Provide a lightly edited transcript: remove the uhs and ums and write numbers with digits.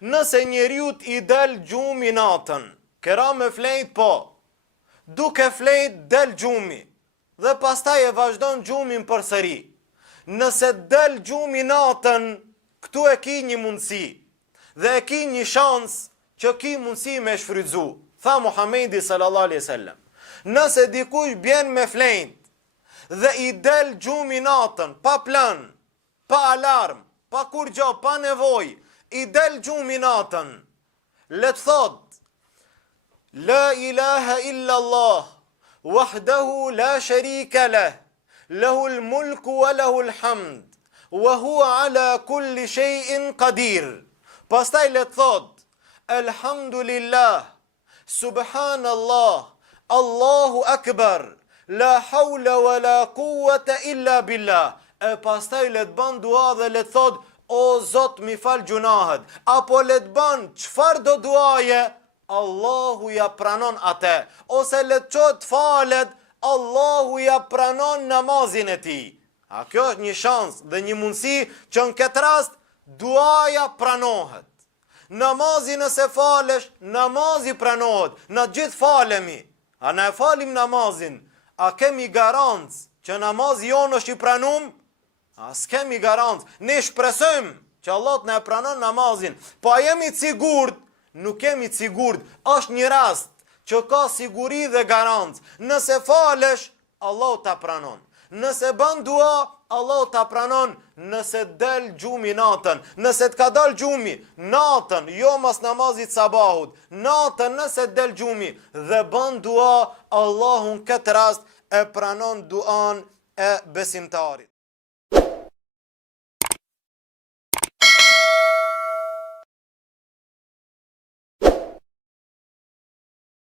Nëse njeriut i del gjumi natën, këra me flejt po, duke flejt del gjumi, dhe pastaj e vazhdon gjumin përsëri. Nëse del gjumi natën, këtu e ki një mundësi, dhe e ki një shans që ki mundësi me shfrytzu. Tha Muhamedi sallallahu alaihi wasallam, nëse dikush bjen me flejt, dhe i del gjumi natën, pa plan, pa alarm, pa kur gjo, pa nevoj, i del gjumi natën, le të thot, la ilaha illa Allah, wahdahu la sharika lah, lahul mulku wa lahul hamd, wa huwa ala kulli shay'in qadir. Pastaj le të thot, alhamdulillah, subhanallah, Allahu akbar, la hawla wa la quwwata illa billah. E pastaj le të ban dua dhe le të thot, o Zot mi fal gjunahet, apo le të ban çfarë do duaje, Allahu ja pranon atë, ose le të qot falet, Allahu ja pranon namazin e tij. A kjo është një shans dhe një mundësi që në këtë rast duaja pranohet. Namazi nëse falesh, namazi pranohet, në gjithë falemi. A ne falim namazin, a kemi garancë që namazi jonë është i pranum? A s'kemi garancë, ne shpresojmë që Allah të ne pranon namazin, po a jemi të sigurt? Nuk kemi të sigurt, është një rast që ka siguri dhe garancë. Nëse falesh, Allah ta pranon. Nëse bën dua, Allah ta pranon. Nëse del gjumi natën, nëse të ka dal gjumi natën, jo mas namazit sabahut, natën nëse del gjumi dhe bën dua, Allahun këtë rast e pranon duan e besimtarit.